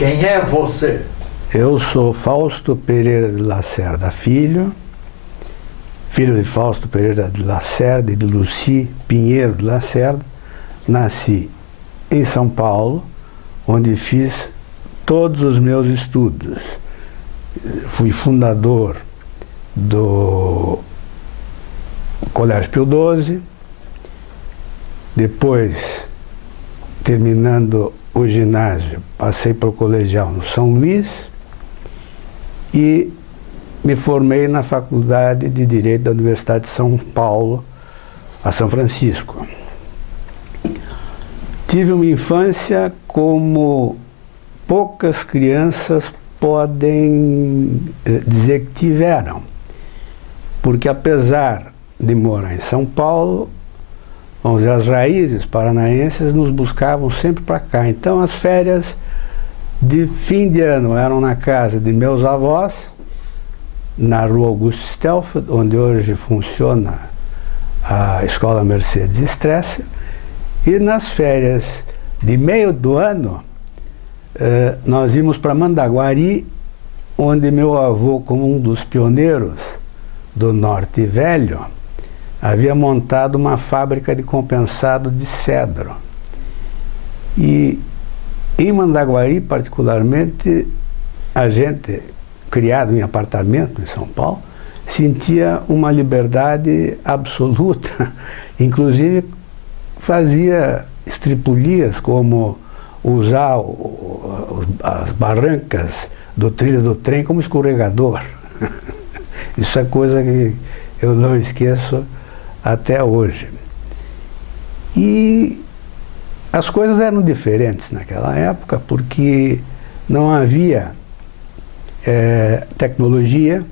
Quem é você? Eu sou Fausto Pereira de Lacerda Filho, filho de Fausto Pereira de Lacerda e de Lucy Pinheiro de Lacerda. Nasci em São Paulo, onde fiz todos os meus estudos. Fui fundador do Colégio Pio XII, depois, terminando o ginásio, passei para o colegial no São Luís e me formei na Faculdade de Direito da Universidade de São Paulo, a São Francisco. Tive uma infância como poucas crianças podem dizer que tiveram, porque apesar de morar em São Paulo, vamos dizer, as raízes paranaenses nos buscavam sempre para cá. Então as férias de fim de ano eram na casa de meus avós, na rua Augusto Stelfeld, onde hoje funciona a Escola Mercedes Stresser, e nas férias de meio do ano nós íamos para Mandaguari, onde meu avô, como um dos pioneiros do Norte Velho, havia montado uma fábrica de compensado de cedro. E em Mandaguari, particularmente, a gente, criado em apartamento em São Paulo, sentia uma liberdade absoluta. Inclusive, fazia estripulias como usar as barrancas do trilho do trem como escorregador. Isso é coisa que eu não esqueço até hoje. E as coisas eram diferentes naquela época, porque não havia tecnologia,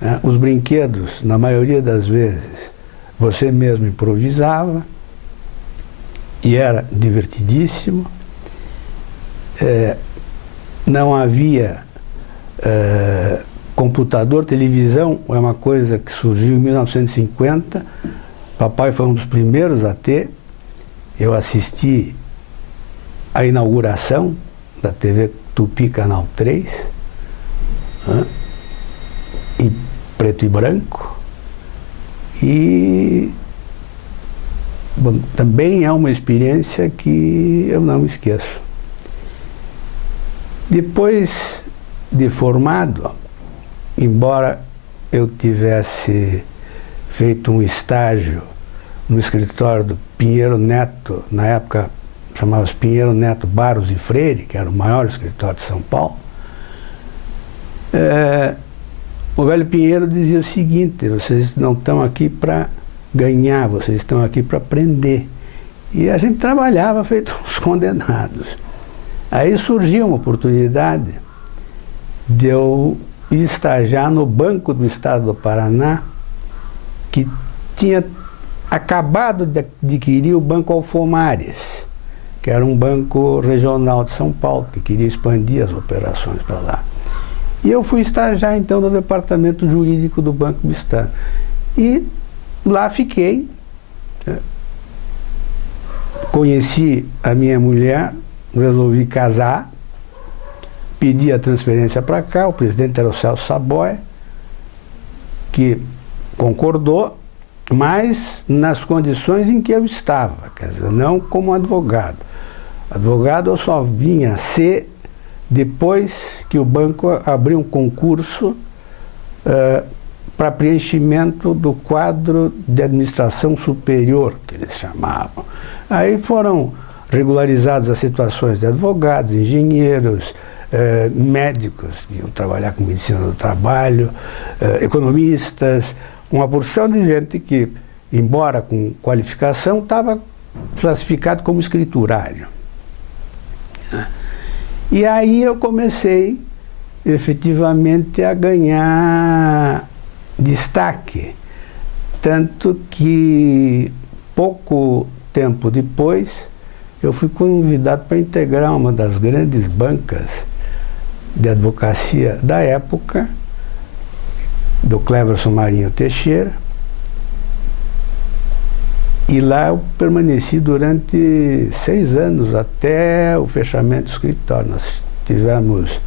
né? Os brinquedos, na maioria das vezes, você mesmo improvisava, e era divertidíssimo. Não havia computador, televisão é uma coisa que surgiu em 1950. Papai foi um dos primeiros a ter. Eu assisti à inauguração da TV Tupi Canal 3, né, em preto e branco. E bom, também é uma experiência que eu não esqueço. Depois de formado, embora eu tivesse feito um estágio no escritório do Pinheiro Neto, na época chamava-se Pinheiro Neto Barros e Freire, que era o maior escritório de São Paulo, o velho Pinheiro dizia o seguinte: vocês não estão aqui para ganhar, vocês estão aqui para aprender. E a gente trabalhava feito uns condenados. Aí surgiu uma oportunidade de eu estagiar no Banco do Estado do Paraná, que tinha acabado de adquirir o Banco Alfomares, que era um banco regional de São Paulo, que queria expandir as operações para lá. E eu fui estagiar então no departamento jurídico do Banco do Estado. E lá fiquei, conheci a minha mulher, resolvi casar, pedi a transferência para cá, o presidente era o Celso Saboia, que concordou, mas nas condições em que eu estava, quer dizer, não como advogado. Advogado eu só vinha a ser depois que o banco abriu um concurso para preenchimento do quadro de administração superior, que eles chamavam. Aí foram regularizadas as situações de advogados, engenheiros, médicos que iam trabalhar com medicina do trabalho, economistas, uma porção de gente que, embora com qualificação, estava classificado como escriturário. E aí eu comecei efetivamente a ganhar destaque, tanto que pouco tempo depois eu fui convidado para integrar uma das grandes bancas de advocacia da época, do Cleverson Marinho Teixeira, e lá eu permaneci durante 6 anos, até o fechamento do escritório. Nós tivemos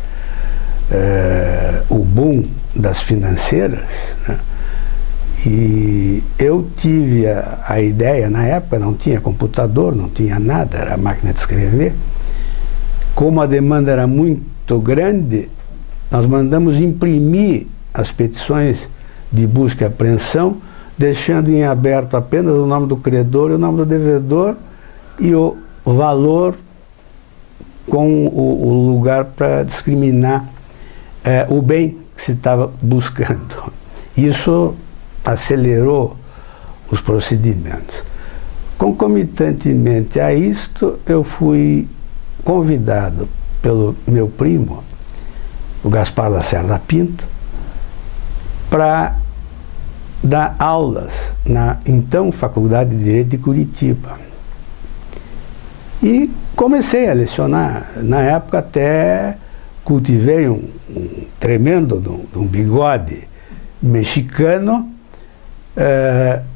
o boom das financeiras, né? E eu tive a ideia, na época não tinha computador, não tinha nada, era máquina de escrever. Como a demanda era muito grande, nós mandamos imprimir as petições de busca e apreensão, deixando em aberto apenas o nome do credor e o nome do devedor e o valor com o lugar para discriminar o bem que se estava buscando. Isso acelerou os procedimentos. Concomitantemente a isto, eu fui convidado pelo meu primo, o Gaspar Lacerda Pinto, para dar aulas na então Faculdade de Direito de Curitiba. E comecei a lecionar. Na época até cultivei um tremendo um bigode mexicano,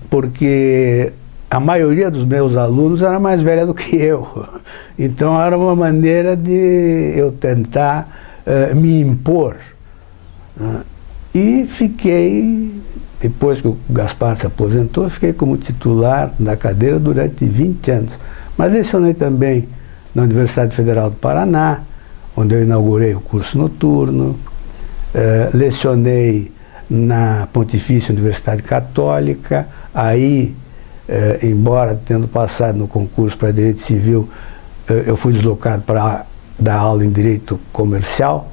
porque a maioria dos meus alunos era mais velha do que eu. Então era uma maneira de eu tentar me impor. E fiquei, depois que o Gaspar se aposentou, fiquei como titular da cadeira durante 20 anos. Mas lecionei também na Universidade Federal do Paraná, onde eu inaugurei o curso noturno, lecionei na Pontifícia Universidade Católica, aí, embora tendo passado no concurso para Direito Civil, eu fui deslocado para dar aula em Direito Comercial,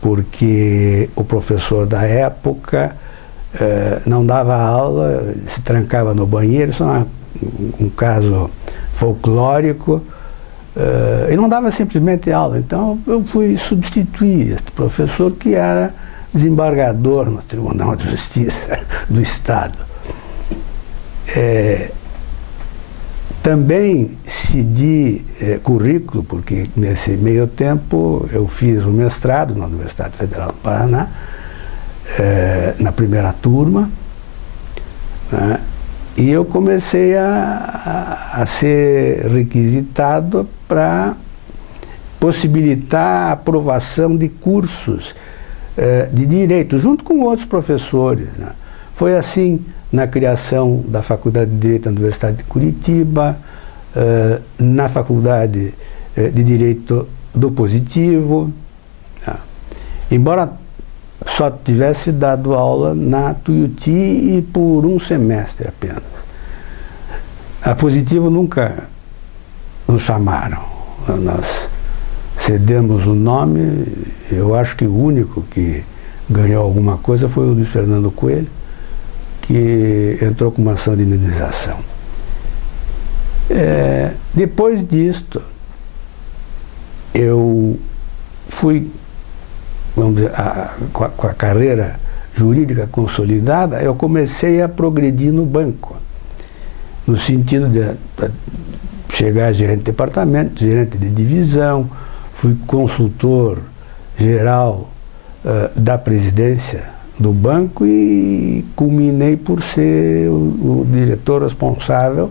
porque o professor da época não dava aula, se trancava no banheiro, isso é um caso folclórico, e não dava simplesmente aula. Então eu fui substituir este professor, que era desembargador no Tribunal de Justiça do Estado. Também cedi currículo, porque nesse meio tempo eu fiz o mestrado na Universidade Federal do Paraná, na primeira turma, né? E eu comecei a ser requisitado para possibilitar a aprovação de cursos de direito, junto com outros professores, né? Foi assim na criação da Faculdade de Direito da Universidade de Curitiba, na Faculdade de Direito do Positivo, né? Embora só tivesse dado aula na Tuiuti e por um semestre apenas. A Positivo nunca nos chamaram. Nós cedemos o nome. Eu acho que o único que ganhou alguma coisa foi o Luiz Fernando Coelho, que entrou com uma ação de indenização. Depois disto, eu fui, vamos dizer, com a carreira jurídica consolidada, eu comecei a progredir no banco, no sentido de chegar a gerente de departamento, gerente de divisão, fui consultor geral da presidência do banco e culminei por ser o diretor responsável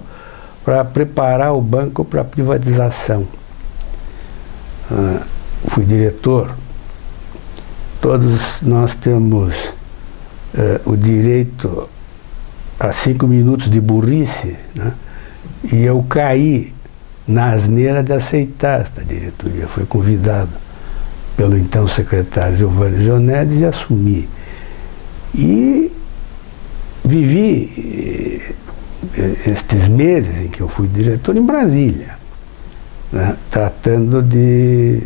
para preparar o banco para a privatização. Fui diretor. Todos nós temos o direito a 5 minutos de burrice, né? E eu caí na asneira de aceitar esta diretoria. Fui convidado pelo então secretário Giovanni Jonedes e assumi. E vivi estes meses em que eu fui diretor em Brasília, né? Tratando de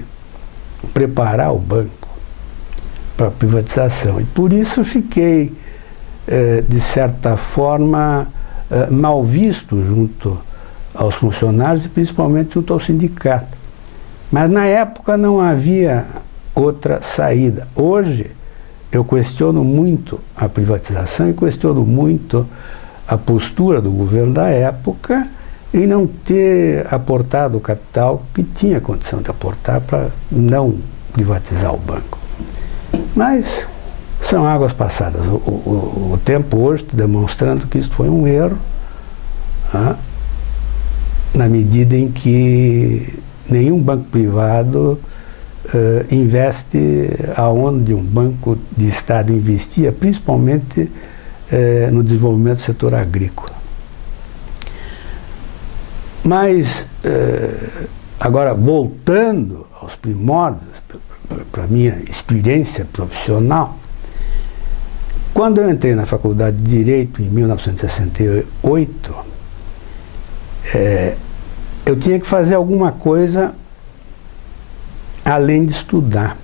preparar o banco para a privatização. E por isso fiquei, de certa forma, mal visto junto aos funcionários e principalmente junto ao sindicato. Mas na época não havia outra saída. Hoje eu questiono muito a privatização e questiono muito a postura do governo da época em não ter aportado o capital que tinha condição de aportar para não privatizar o banco. Mas são águas passadas. O tempo hoje está demonstrando que isso foi um erro, né? Na medida em que nenhum banco privado investe aonde um banco de Estado investia, principalmente no desenvolvimento do setor agrícola. Mas, agora, voltando aos primórdios, para a minha experiência profissional, quando eu entrei na Faculdade de Direito em 1968, eu tinha que fazer alguma coisa além de estudar.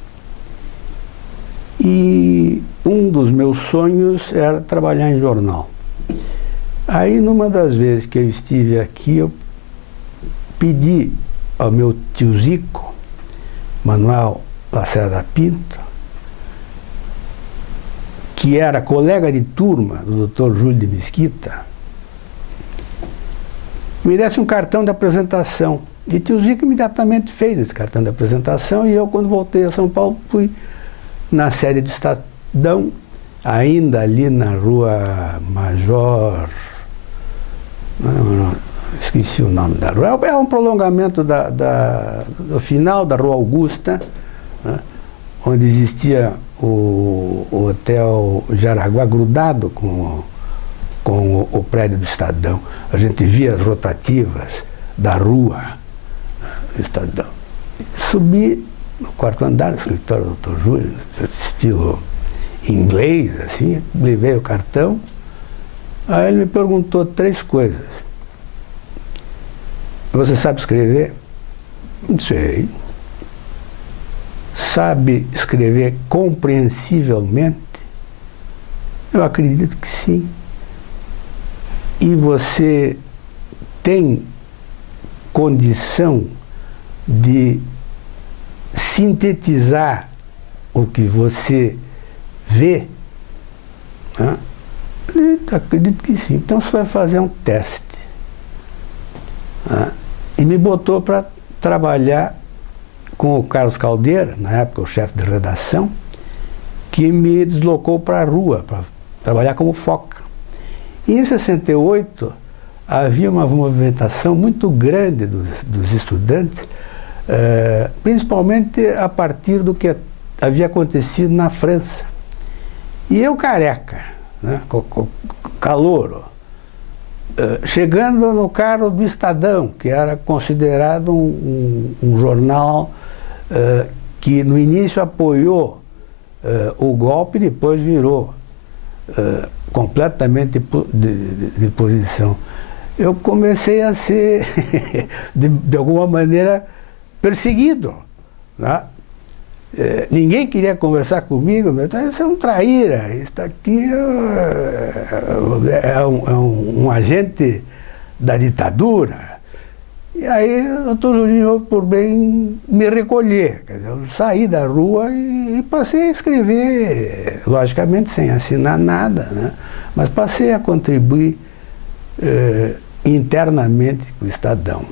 E um dos meus sonhos era trabalhar em jornal. Aí, numa das vezes que eu estive aqui, eu pedi ao meu tio Zico, Manuel Lacerda Pinto, que era colega de turma do Dr. Júlio de Mesquita, me desse um cartão de apresentação. E tio Zico imediatamente fez esse cartão de apresentação, e eu, quando voltei a São Paulo, fui na sede do Estadão, ainda ali na Rua Major, esqueci o nome da rua, é um prolongamento do final da Rua Augusta, né, onde existia o Hotel Jaraguá grudado com o prédio do Estadão. A gente via as rotativas da rua do Estadão. Subi no quarto andar, no escritório do Dr. Júlio, estilo inglês, assim, levei o cartão. Aí ele me perguntou 3 coisas. Você sabe escrever? Não sei. Sabe escrever compreensivelmente? Eu acredito que sim. E você tem condição de sintetizar o que você vê? Né? Eu acredito que sim. Então você vai fazer um teste. Né? E me botou para trabalhar com o Carlos Caldeira, na época o chefe de redação, que me deslocou para a rua, para trabalhar como foca. E em 68, havia uma movimentação muito grande dos estudantes, principalmente a partir do que havia acontecido na França. E eu careca, né, calouro, chegando no carro do Estadão, que era considerado um jornal que no início apoiou o golpe e depois virou completamente de posição. Eu comecei a ser, de alguma maneira, perseguido. Né? Ninguém queria conversar comigo, isso é um traíra, isso aqui é um agente da ditadura. E aí o Dr. Julinho, por bem, me recolher. Quer dizer, eu saí da rua e passei a escrever, logicamente sem assinar nada, né? Mas passei a contribuir internamente com o Estadão.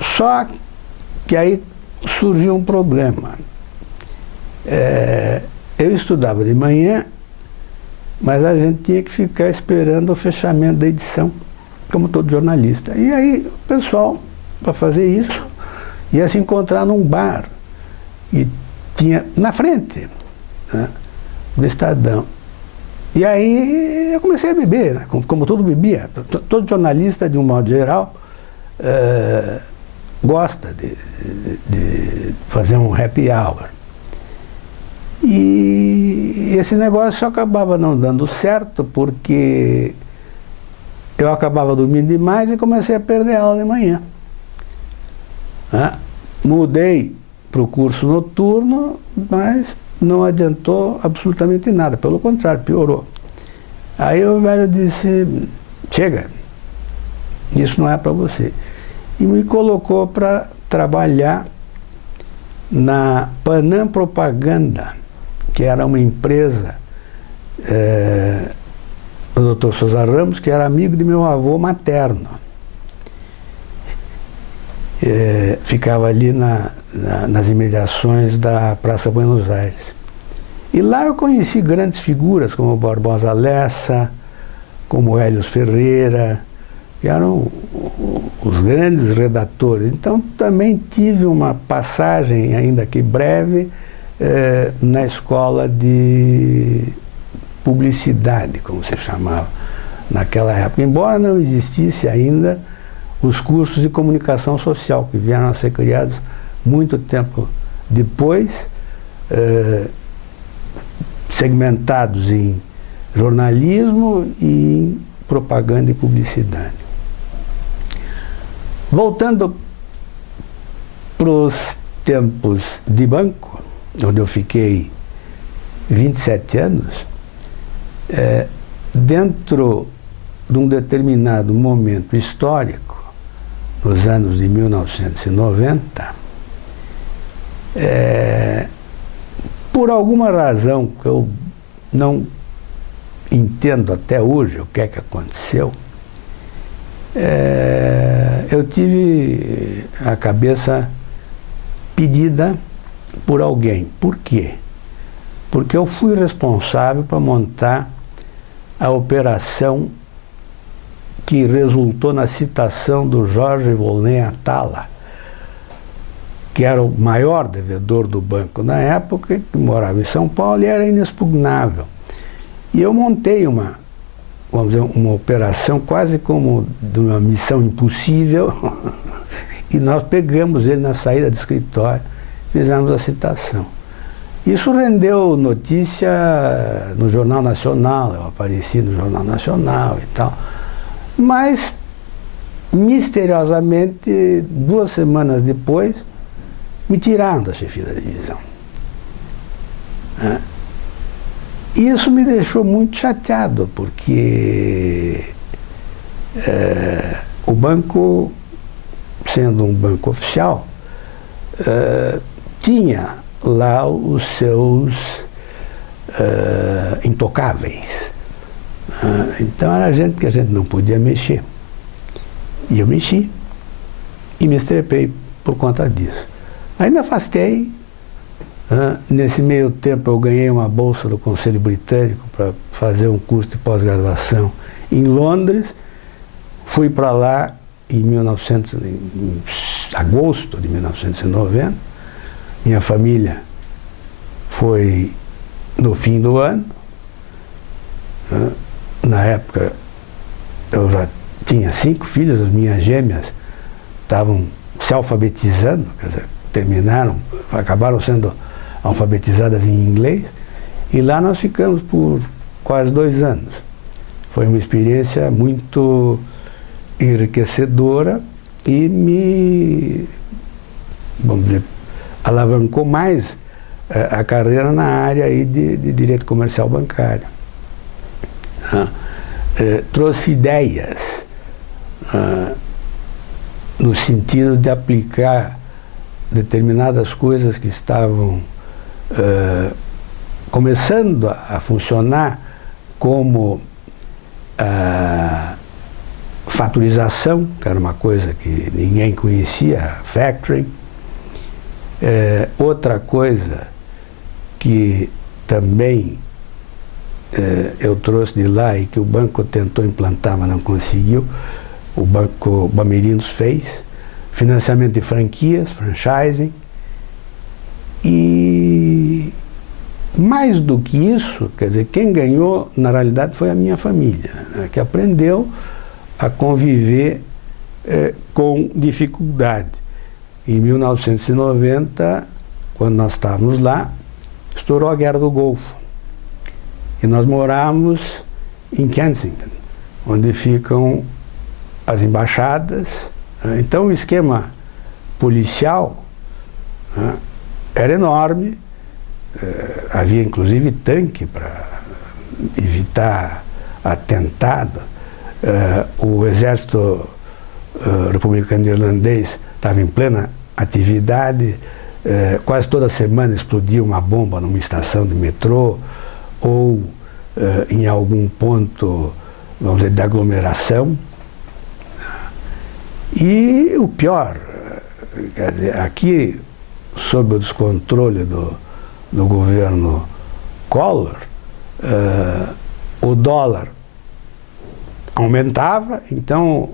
Só que aí surgiu um problema. Eu estudava de manhã, mas a gente tinha que ficar esperando o fechamento da edição, como todo jornalista. E aí o pessoal, para fazer isso, ia se encontrar num bar. E tinha na frente, né, do Estadão. E aí eu comecei a beber, né, como todo bebia. Todo jornalista, de um modo geral, gosta de fazer um happy hour. E esse negócio acabava não dando certo, porque eu acabava dormindo demais e comecei a perder a aula de manhã. Mudei para o curso noturno, mas não adiantou absolutamente nada, pelo contrário, piorou. Aí o velho disse, chega, isso não é para você. E me colocou para trabalhar na Panam Propaganda, que era uma empresa do Dr. Souza Ramos, que era amigo de meu avô materno. Ficava ali nas imediações da Praça Buenos Aires. E lá eu conheci grandes figuras como Barbosa Lessa, como Hélios Ferreira, que eram os grandes redatores. Então, também tive uma passagem, ainda que breve, na escola de publicidade, como se chamava naquela época, embora não existisse ainda os cursos de comunicação social, que vieram a ser criados muito tempo depois, segmentados em jornalismo e em propaganda e publicidade. Voltando para os tempos de banco, onde eu fiquei 27 anos, dentro de um determinado momento histórico, nos anos de 1990, por alguma razão que eu não entendo até hoje o que é que aconteceu, eu tive a cabeça pedida por alguém. Por quê? Porque eu fui responsável para montar a operação que resultou na citação do Jorge Volney Atala, que era o maior devedor do banco na época, que morava em São Paulo e era inexpugnável. E eu montei vamos dizer, uma operação quase como de uma missão impossível e nós pegamos ele na saída do escritório, fizemos a citação. Isso rendeu notícia no Jornal Nacional, eu apareci no Jornal Nacional e tal, mas misteriosamente, 2 semanas depois, me tiraram da chefia da divisão. Isso me deixou muito chateado, porque o banco, sendo um banco oficial, tinha lá os seus intocáveis. Então era gente que a gente não podia mexer. E eu mexi e me estrepei por conta disso. Aí me afastei. Nesse meio tempo eu ganhei uma bolsa do Conselho Britânico para fazer um curso de pós-graduação em Londres. Fui para lá em agosto de 1990. Minha família foi no fim do ano. Na época eu já tinha 5 filhos, as minhas gêmeas estavam se alfabetizando, quer dizer, acabaram sendo alfabetizadas em inglês, e lá nós ficamos por quase 2 anos. Foi uma experiência muito enriquecedora e me, vamos dizer, alavancou mais a carreira na área aí de direito comercial bancário. Trouxe ideias no sentido de aplicar determinadas coisas que estavam começando a funcionar, como faturização, que era uma coisa que ninguém conhecia, factoring. Outra coisa que também eu trouxe de lá e que o banco tentou implantar, mas não conseguiu, o Banco Bamerinos fez, financiamento de franquias, franchising. E mais do que isso, quer dizer, quem ganhou na realidade foi a minha família, né, que aprendeu a conviver com dificuldade. Em 1990, quando nós estávamos lá, estourou a Guerra do Golfo. E nós morávamos em Kensington, onde ficam as embaixadas. Então o esquema policial era enorme, havia inclusive tanque para evitar atentado. O exército republicano irlandês estava em plena atividade, quase toda semana explodia uma bomba numa estação de metrô ou em algum ponto, vamos dizer, de aglomeração. E o pior, quer dizer, aqui, sob o descontrole do governo Collor, o dólar aumentava, então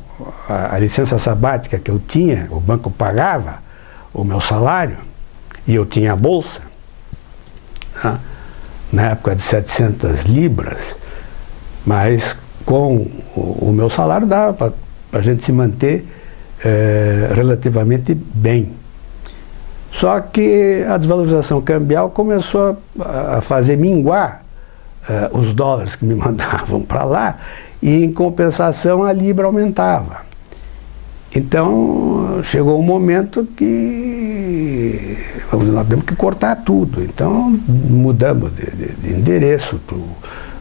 a licença sabática que eu tinha, o banco pagava o meu salário, e eu tinha a bolsa, né, na época de 700 libras, mas com o meu salário dava para a gente se manter relativamente bem. Só que a desvalorização cambial começou a fazer minguar os dólares que me mandavam para lá, e em compensação a libra aumentava. Então chegou um momento que nós temos que cortar tudo. Então mudamos de endereço,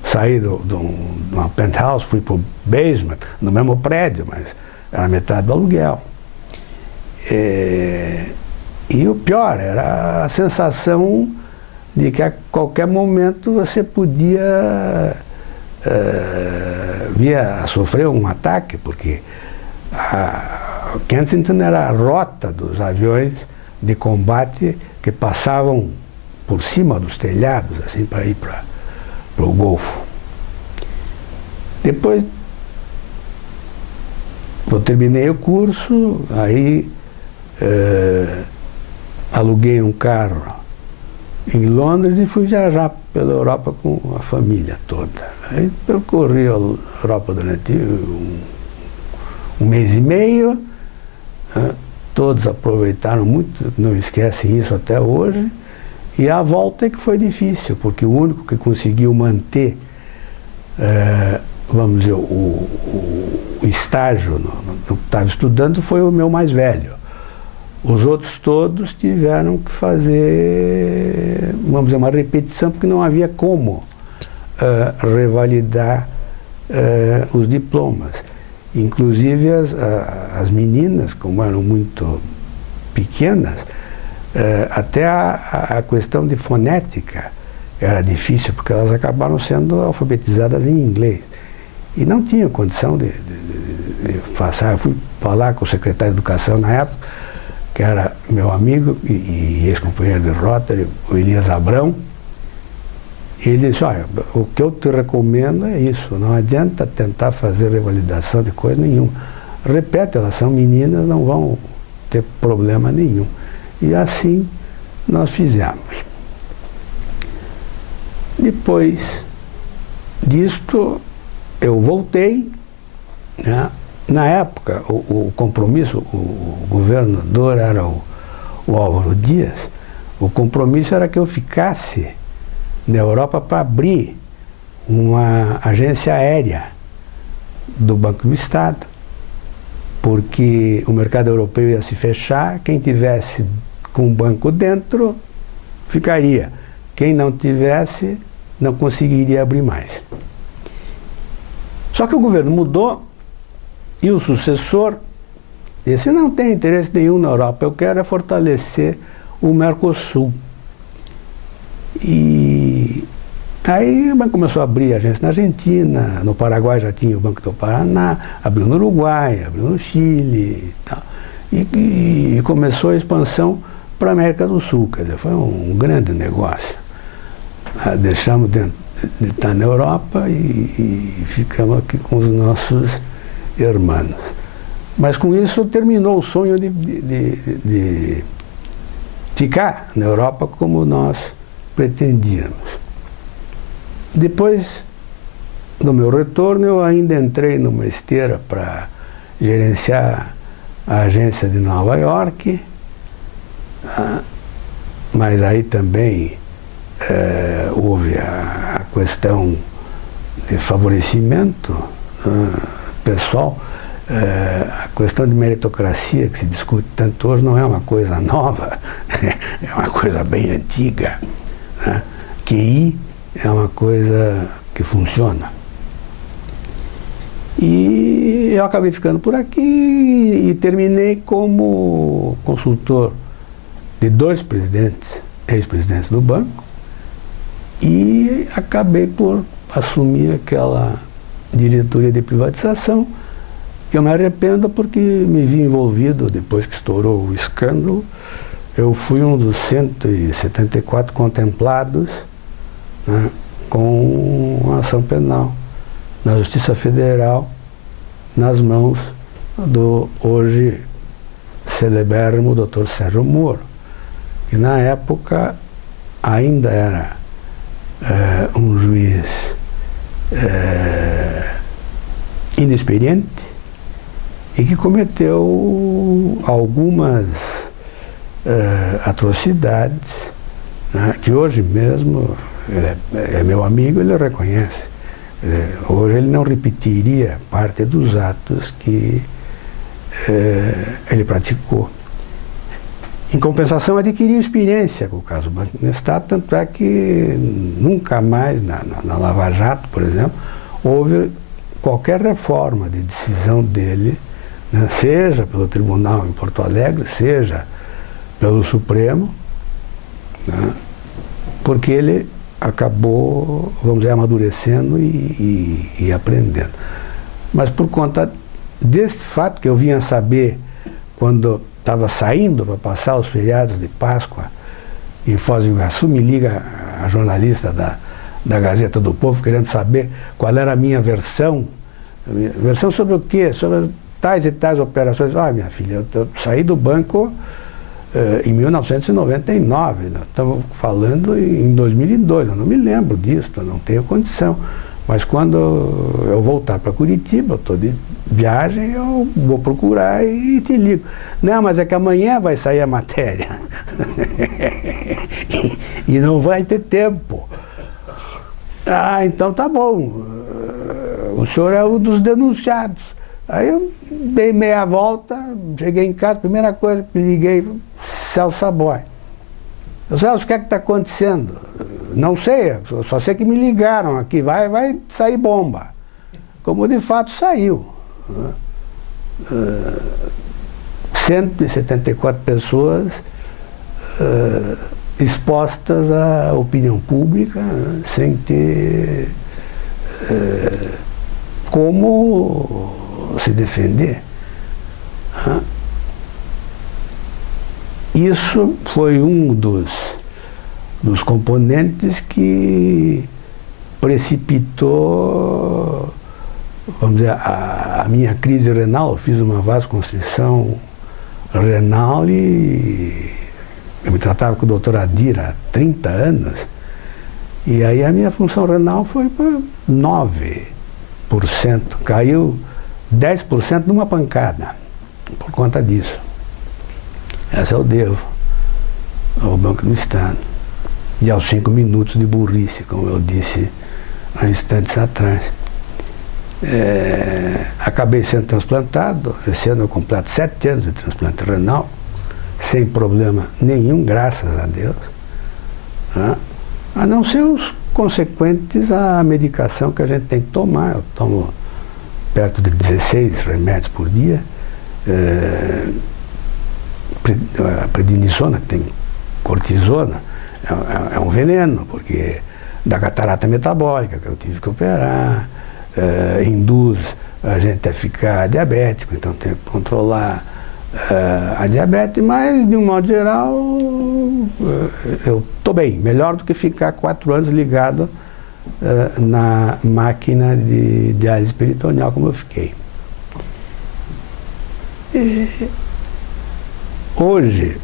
saí de uma penthouse, fui para o basement, no mesmo prédio, mas era metade do aluguel. E o pior era a sensação de que a qualquer momento você podia vir a sofrer um ataque, porque Kensington era a rota dos aviões de combate que passavam por cima dos telhados, assim, para ir para o Golfo. Depois eu terminei o curso, aí aluguei um carro em Londres e fui viajar pela Europa com a família toda. Aí percorri a Europa durante um mês e meio, todos aproveitaram muito, não esquecem isso até hoje, e a volta é que foi difícil, porque o único que conseguiu manter, vamos dizer, o estágio no que estava estudando foi o meu mais velho. Os outros todos tiveram que fazer, vamos dizer, uma repetição, porque não havia como revalidar os diplomas. Inclusive as meninas, como eram muito pequenas, até a questão de fonética era difícil, porque elas acabaram sendo alfabetizadas em inglês. E não tinham condição de passar. Eu fui falar com o secretário de Educação na época, que era meu amigo e ex-companheiro de Rotary, o Elias Abrão. E ele disse: olha, o que eu te recomendo é isso, não adianta tentar fazer revalidação de coisa nenhuma. Repete, elas são meninas, não vão ter problema nenhum. E assim nós fizemos. Depois disto, eu voltei, né? Na época, o compromisso, o governador era o Álvaro Dias, o compromisso era que eu ficasse na Europa para abrir uma agência aérea do Banco do Estado, porque o mercado europeu ia se fechar, quem tivesse com o banco dentro ficaria, quem não tivesse não conseguiria abrir mais. Só que o governo mudou e o sucessor disse: não tem interesse nenhum na Europa, eu quero é fortalecer o Mercosul. E aí o banco começou a abrir agência na Argentina, no Paraguai já tinha o Banco do Paraná, abriu no Uruguai, abriu no Chile e tal. E começou a expansão para a América do Sul, quer dizer, foi um grande negócio. Deixamos de estar na Europa e ficamos aqui com os nossos irmãos. Mas com isso terminou o sonho de ficar na Europa como nós pretendíamos. Depois do meu retorno, eu ainda entrei numa esteira para gerenciar a agência de Nova York, mas aí também houve a questão de favorecimento pessoal. A questão de meritocracia que se discute tanto hoje não é uma coisa nova, é uma coisa bem antiga, né? QI é uma coisa que funciona. E eu acabei ficando por aqui e terminei como consultor de 2 presidentes, ex-presidentes do banco, e acabei por assumir aquela diretoria de privatização, que eu me arrependo porque me vi envolvido depois que estourou o escândalo. Eu fui um dos 174 contemplados, né, com a ação penal na Justiça Federal nas mãos do hoje celebérrimo Dr. Sérgio Moro, que na época ainda era um juiz inexperiente e que cometeu algumas atrocidades, né, que hoje mesmo ele é meu amigo, ele reconhece. Hoje ele não repetiria parte dos atos que ele praticou. Em compensação, adquiriu experiência com o caso Banco Estado, tanto é que nunca mais, na Lava Jato, por exemplo, houve qualquer reforma de decisão dele, né, seja pelo Tribunal em Porto Alegre, seja pelo Supremo, né, porque ele acabou, vamos dizer, amadurecendo e aprendendo. Mas por conta desse fato que eu vinha saber quando estava saindo para passar os feriados de Páscoa em Foz do Iguaçu, me liga a jornalista da Gazeta do Povo querendo saber qual era a minha versão. Versão sobre o quê? Sobre tais e tais operações. Ah, minha filha, eu saí do banco em 1999, nós estamos falando em 2002, eu não me lembro disso, eu não tenho condição. Mas quando eu voltar para Curitiba, eu estou de viagem, eu vou procurar e te ligo. Não, mas é que amanhã vai sair a matéria. E não vai ter tempo. Ah, então tá bom. O senhor é um dos denunciados. Aí eu dei meia volta, cheguei em casa, primeira coisa que liguei, Celso Saboy. Celso, o que é que está acontecendo? Não sei, só sei que me ligaram aqui, vai sair bomba. Como de fato saiu. 174 pessoas expostas à opinião pública, sem ter como se defender. Isso foi um dos componentes que precipitou, vamos dizer, a minha crise renal. Eu fiz uma vasoconstrição renal e eu me tratava com o doutor Adir há 30 anos, e aí a minha função renal foi para 9%, caiu 10% numa pancada, por conta disso. Essa eu devo ao Banco do Estado. E aos 5 minutos de burrice, como eu disse há instantes atrás. Acabei sendo transplantado. Esse ano eu completo 7 anos de transplante renal, sem problema nenhum, graças a Deus. Né? A não ser os consequentes à medicação que a gente tem que tomar. Eu tomo perto de 16 remédios por dia. A prednisona, que tem cortisona, é um veneno, porque dá catarata metabólica, que eu tive que operar, induz a gente a ficar diabético, então tem que controlar a diabetes, mas de um modo geral eu estou bem, melhor do que ficar 4 anos ligado na máquina de diálise peritoneal como eu fiquei. Hoje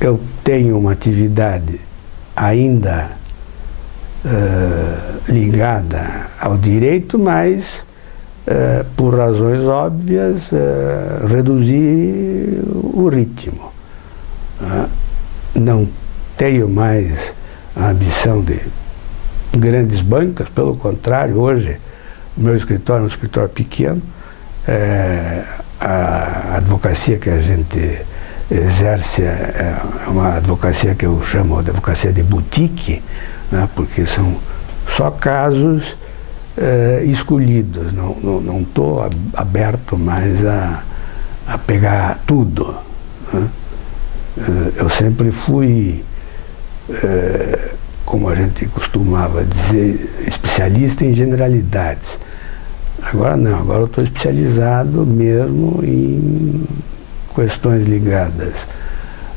eu tenho uma atividade ainda ligada ao direito, mas por razões óbvias reduzir o ritmo. Não tenho mais a ambição de grandes bancas, pelo contrário, hoje o meu escritório é um escritório pequeno, a advocacia que a gente exerce é uma advocacia que eu chamo de advocacia de boutique, né, porque são só casos escolhidos, não estou aberto mais a pegar tudo. Né? Eu sempre fui, como a gente costumava dizer, especialista em generalidades. Agora não, agora eu estou especializado mesmo em questões ligadas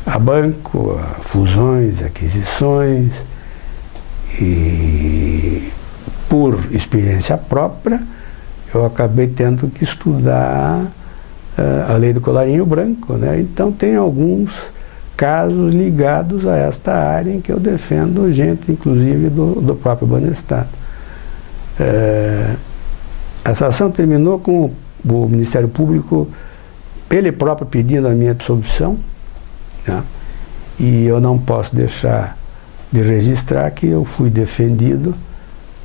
a banco, a fusões, aquisições, e por experiência própria eu acabei tendo que estudar a lei do colarinho branco, né? Então tem alguns casos ligados a esta área em que eu defendo gente, inclusive, do próprio Banestado. Essa ação terminou com o Ministério Público, ele próprio pedindo a minha absolvição, né? E eu não posso deixar de registrar que eu fui defendido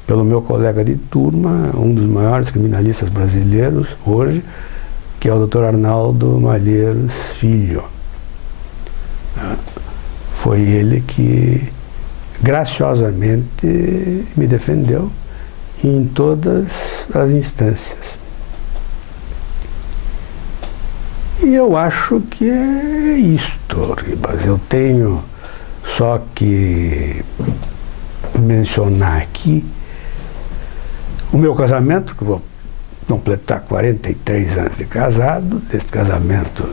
pelo meu colega de turma, um dos maiores criminalistas brasileiros hoje, que é o Dr. Arnaldo Malheiros Filho. Foi ele que graciosamente me defendeu em todas as instâncias. E eu acho que é isto, Ribas. Eu tenho só que mencionar aqui o meu casamento, que vou completar 43 anos de casado. Deste casamento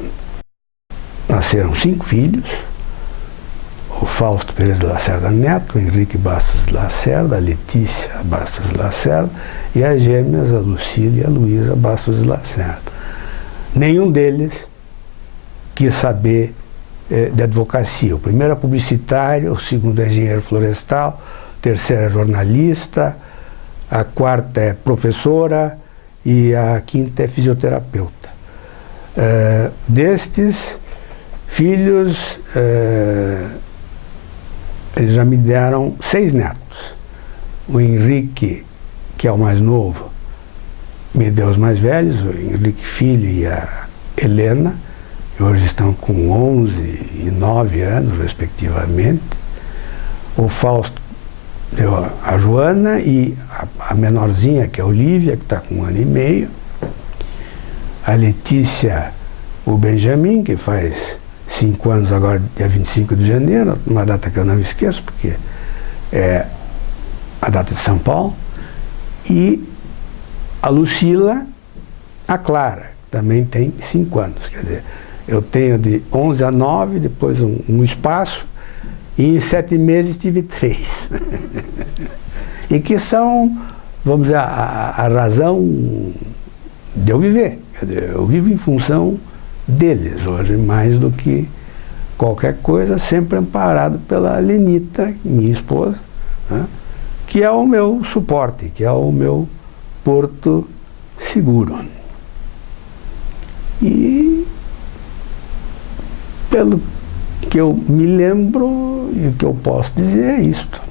nasceram 5 filhos: o Fausto Pereira de Lacerda Neto, o Henrique Bastos de Lacerda, a Letícia Bastos de Lacerda e as gêmeas, a Lucília e a Luísa Bastos de Lacerda. Nenhum deles quis saber de advocacia. O primeiro é publicitário, o segundo é engenheiro florestal, o terceiro é jornalista, a quarta é professora e a quinta é fisioterapeuta. Destes filhos, eles já me deram 6 netos. O Henrique, que é o mais novo, me deu os mais velhos, o Henrique Filho e a Helena, que hoje estão com 11 e 9 anos, respectivamente. O Fausto deu a Joana e a menorzinha, que é a Olívia, que está com 1 ano e meio. A Letícia, o Benjamin, que faz 5 anos agora, dia 25 de janeiro, uma data que eu não esqueço, porque é a data de São Paulo. E a Lucila, a Clara, também tem 5 anos. Quer dizer, eu tenho de 11 a 9, depois um espaço, e em 7 meses tive 3. E que são, vamos dizer, a razão de eu viver. Quer dizer, eu vivo em função deles hoje, mais do que qualquer coisa, sempre amparado pela Lenita, minha esposa, né? Que é o meu suporte, que é o meu porto seguro. E pelo que eu me lembro e o que eu posso dizer é isto.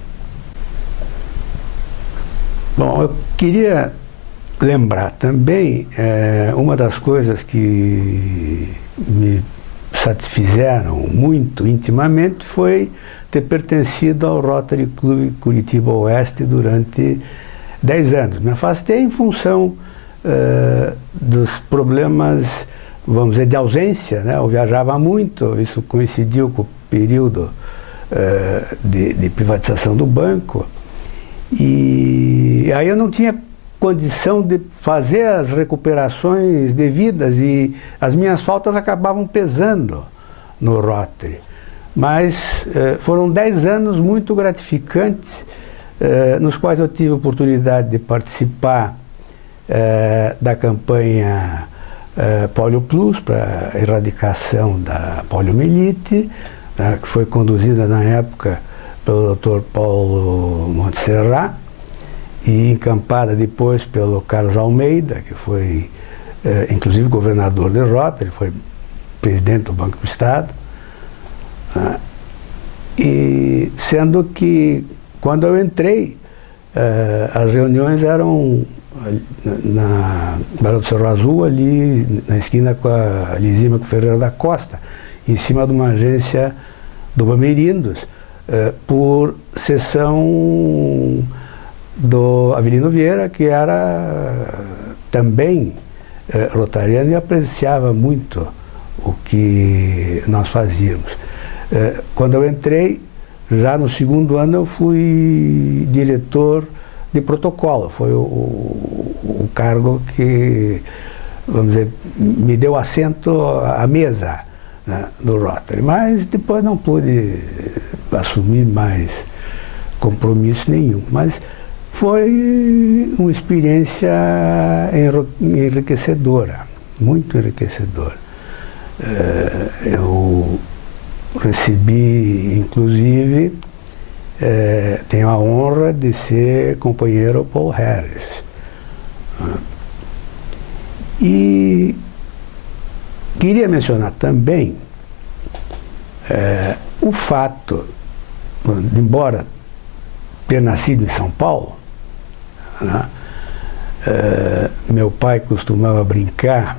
Bom, eu queria lembrar também, uma das coisas que me satisfizeram muito intimamente foi ter pertencido ao Rotary Club Curitiba Oeste durante 10 anos. Me afastei em função dos problemas, vamos dizer, de ausência, né? Eu viajava muito, isso coincidiu com o período de privatização do banco, e aí eu não tinha condição de fazer as recuperações devidas e as minhas faltas acabavam pesando no Rotary. Mas foram 10 anos muito gratificantes, nos quais eu tive a oportunidade de participar da campanha Polio Plus para a erradicação da poliomielite, né, que foi conduzida na época pelo Dr. Paulo Montserrat e encampada depois pelo Carlos Almeida, que foi inclusive governador de Rotary, foi presidente do Banco do Estado. E sendo que quando eu entrei, as reuniões eram na Barão do Cerro Azul, ali na esquina com a Lisímaco Ferreira da Costa, em cima de uma agência do Bameirindos, por sessão do Avelino Vieira, que era também rotariano e apreciava muito o que nós fazíamos. Quando eu entrei, já no 2º ano, eu fui diretor de protocolo. Foi o cargo que, vamos dizer, me deu assento à mesa, né, do Rotary. Mas depois não pude assumir mais compromisso nenhum. Mas foi uma experiência enriquecedora, muito enriquecedora. Eu recebi, inclusive, tenho a honra de ser companheiro Paul Harris. E queria mencionar também o fato, embora ter nascido em São Paulo, né, meu pai costumava brincar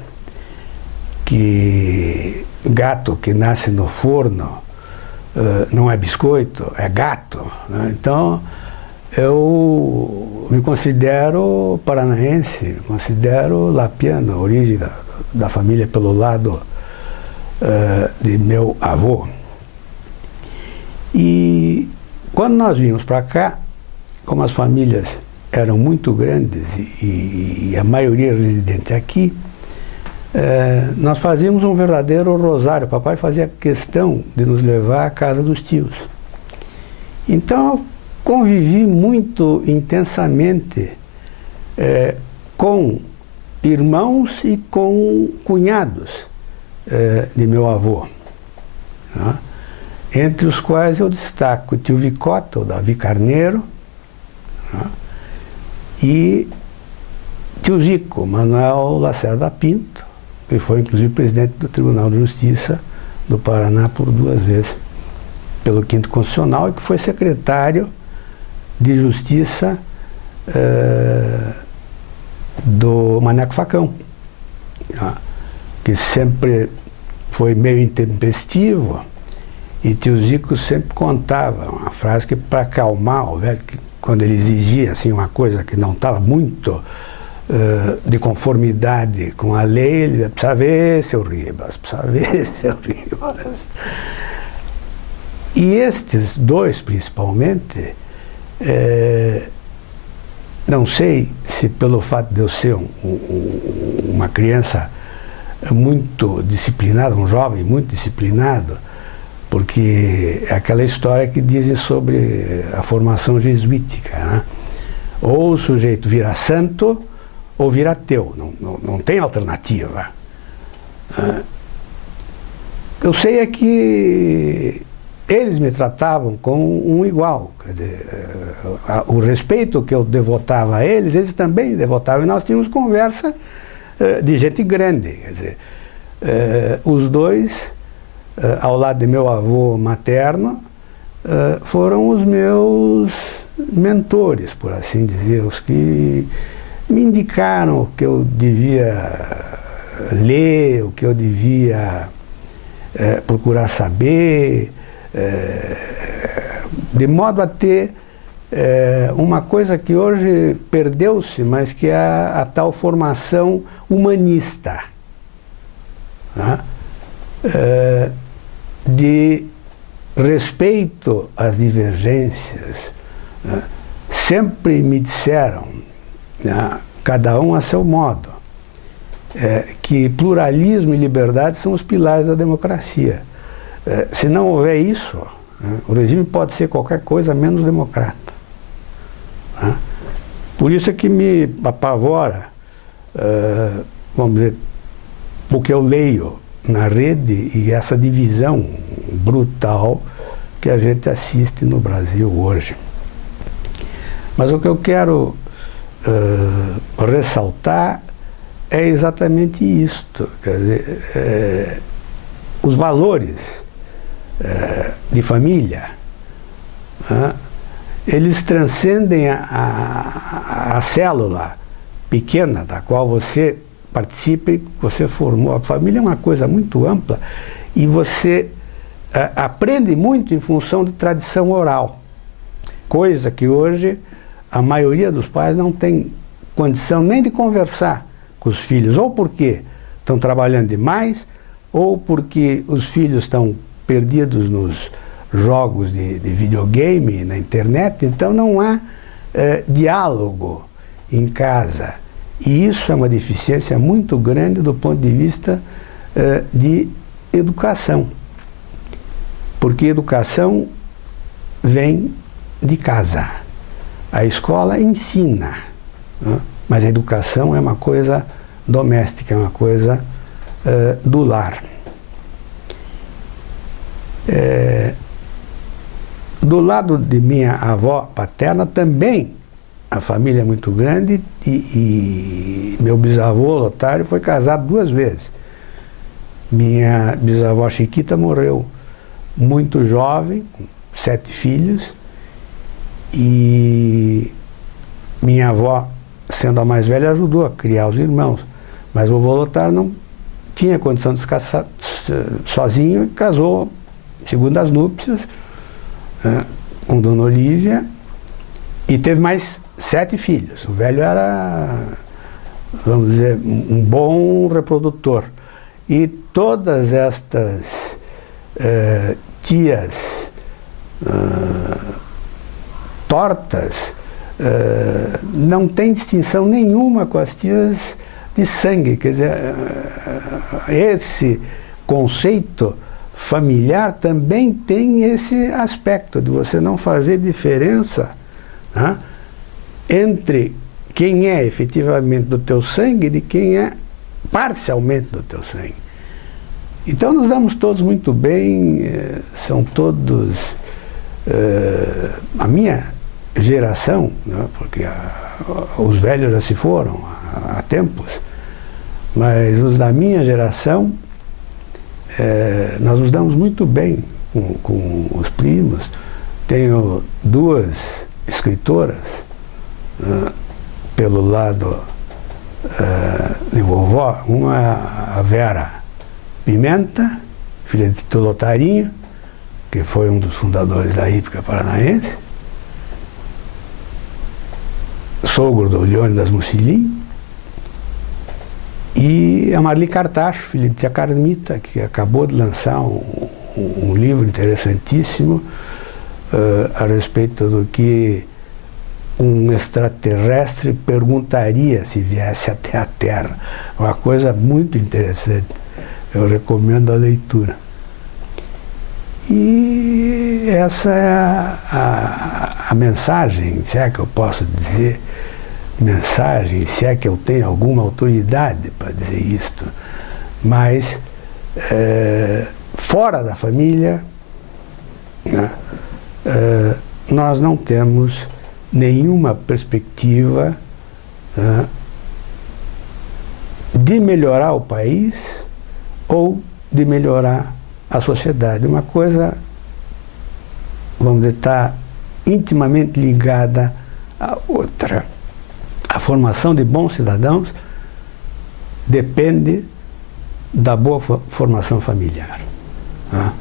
que gato que nasce no forno não é biscoito, é gato, né? Então, eu me considero paranaense, me considero lapiano, origem da família pelo lado de meu avô. E quando nós vimos para cá, como as famílias eram muito grandes e a maioria residente aqui, nós fazíamos um verdadeiro rosário. Papai fazia questão de nos levar à casa dos tios. Então, eu convivi muito intensamente com irmãos e com cunhados de meu avô, né? Entre os quais eu destaco o tio Vicota, o Davi Carneiro, né? E tio Zico, Manuel Lacerda Pinto, que foi inclusive presidente do Tribunal de Justiça do Paraná por 2 vezes, pelo 5º Constitucional, e que foi secretário de Justiça do Maneco Facão, né? Que sempre foi meio intempestivo, e tio Zico sempre contava uma frase que, para acalmar o velho, que quando ele exigia assim, uma coisa que não estava muito de conformidade com a lei, ele precisa ver, seu Ribas, precisa ver, seu Ribas. E estes dois, principalmente, não sei se pelo fato de eu ser uma criança muito disciplinada, um jovem muito disciplinado, porque é aquela história que dizem sobre a formação jesuítica, né? Ou o sujeito vira santo ou vira ateu, não tem alternativa. Eu sei é que eles me tratavam como um igual, quer dizer, o respeito que eu devotava a eles, eles também devotavam, e nós tínhamos conversa de gente grande, quer dizer, os dois, ao lado de meu avô materno, foram os meus mentores, por assim dizer, os que me indicaram o que eu devia ler, o que eu devia procurar saber, de modo a ter uma coisa que hoje perdeu-se, mas que é a tal formação humanista, né? De respeito às divergências, né? Sempre me disseram, né, cada um a seu modo, que pluralismo e liberdade são os pilares da democracia. Se não houver isso, né, o regime pode ser qualquer coisa menos democrata, né? Por isso é que me apavora, vamos dizer, o que eu leio na rede e essa divisão brutal que a gente assiste no Brasil hoje. Mas o que eu quero ressaltar é exatamente isto, quer dizer, os valores de família, né, eles transcendem a célula pequena da qual você participa e você formou. A família é uma coisa muito ampla e você aprende muito em função de tradição oral, coisa que hoje a maioria dos pais não tem condição nem de conversar com os filhos, ou porque estão trabalhando demais, ou porque os filhos estão perdidos nos jogos de videogame, na internet, então não há diálogo em casa. E isso é uma deficiência muito grande do ponto de vista de educação. Porque educação vem de casa. A escola ensina, né? Mas a educação é uma coisa doméstica, é uma coisa do lar. Do lado de minha avó paterna também a família é muito grande e meu bisavô Lotário foi casado 2 vezes. Minha bisavó Chiquita morreu muito jovem, com 7 filhos, e minha avó, sendo a mais velha, ajudou a criar os irmãos, mas o vovô Lotário não tinha condição de ficar sozinho e casou, segundo as núpcias, com Dona Olívia, e teve mais 7 filhos. O velho era, vamos dizer, um bom reprodutor. E todas estas tias tortas não tem distinção nenhuma com as tias de sangue. Quer dizer, esse conceito familiar também tem esse aspecto de você não fazer diferença, né, entre quem é efetivamente do teu sangue e de quem é parcialmente do teu sangue. Então nos damos todos muito bem, são todos a minha geração, né, porque os velhos já se foram há tempos, mas os da minha geração, nós nos damos muito bem com os primos. Tenho 2 escritoras pelo lado de vovó, uma a Vera Pimenta, filha de Tito Lotarinho, que foi um dos fundadores da Hípica Paranaense, sogro do Leônidas Mucilin, e a Marli Cartacho, filha de Tia Carmita, que acabou de lançar um livro interessantíssimo a respeito do que um extraterrestre perguntaria se viesse até a Terra. Uma coisa muito interessante. Eu recomendo a leitura. E essa é a mensagem, se é que eu posso dizer mensagem, se é que eu tenho alguma autoridade para dizer isto, mas fora da família, né, nós não temos nenhuma perspectiva de melhorar o país ou de melhorar a sociedade. Uma coisa, vamos dizer, está intimamente ligada à outra. A formação de bons cidadãos depende da boa formação familiar, né?